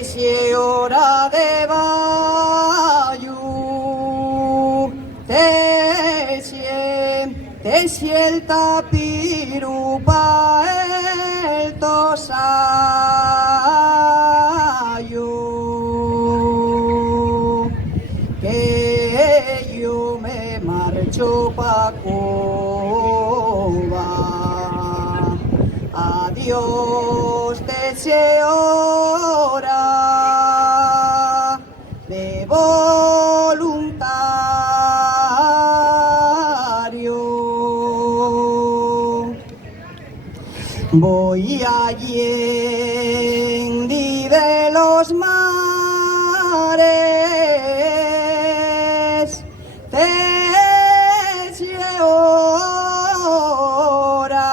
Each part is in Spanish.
Tesie hora de bayu, tesie el tapirupa el tosayo, que yo me marcho pa' Cuba. Adiós, tesie hora de voluntario. Voy allí de los mares, tesie hora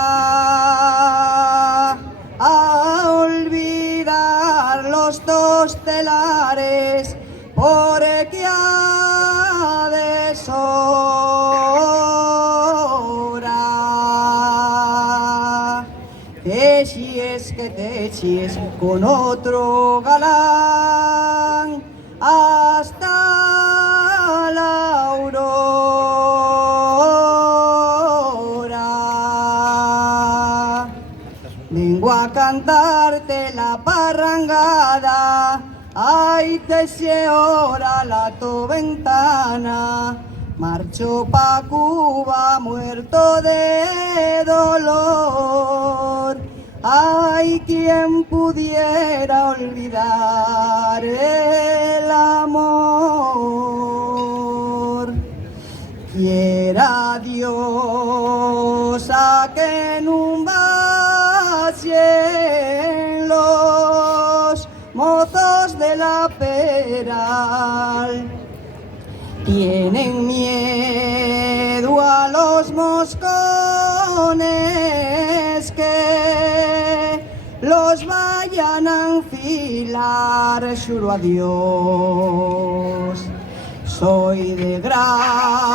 a olvidar los dos telares, porque ha deshora. Techies que techies con otro galán hasta la aurora. Vengo a cantarte la parrangada, ay, tesie hora la tu ventana. Marcho pa' Cuba muerto de dolor. Ay, quien pudiera olvidar el amor. Quiera Dios a que en un vacíen los mozos de la Peral. Tienen miedo a los moscones que los vayan a enfilar. Juro a Dios, soy de gran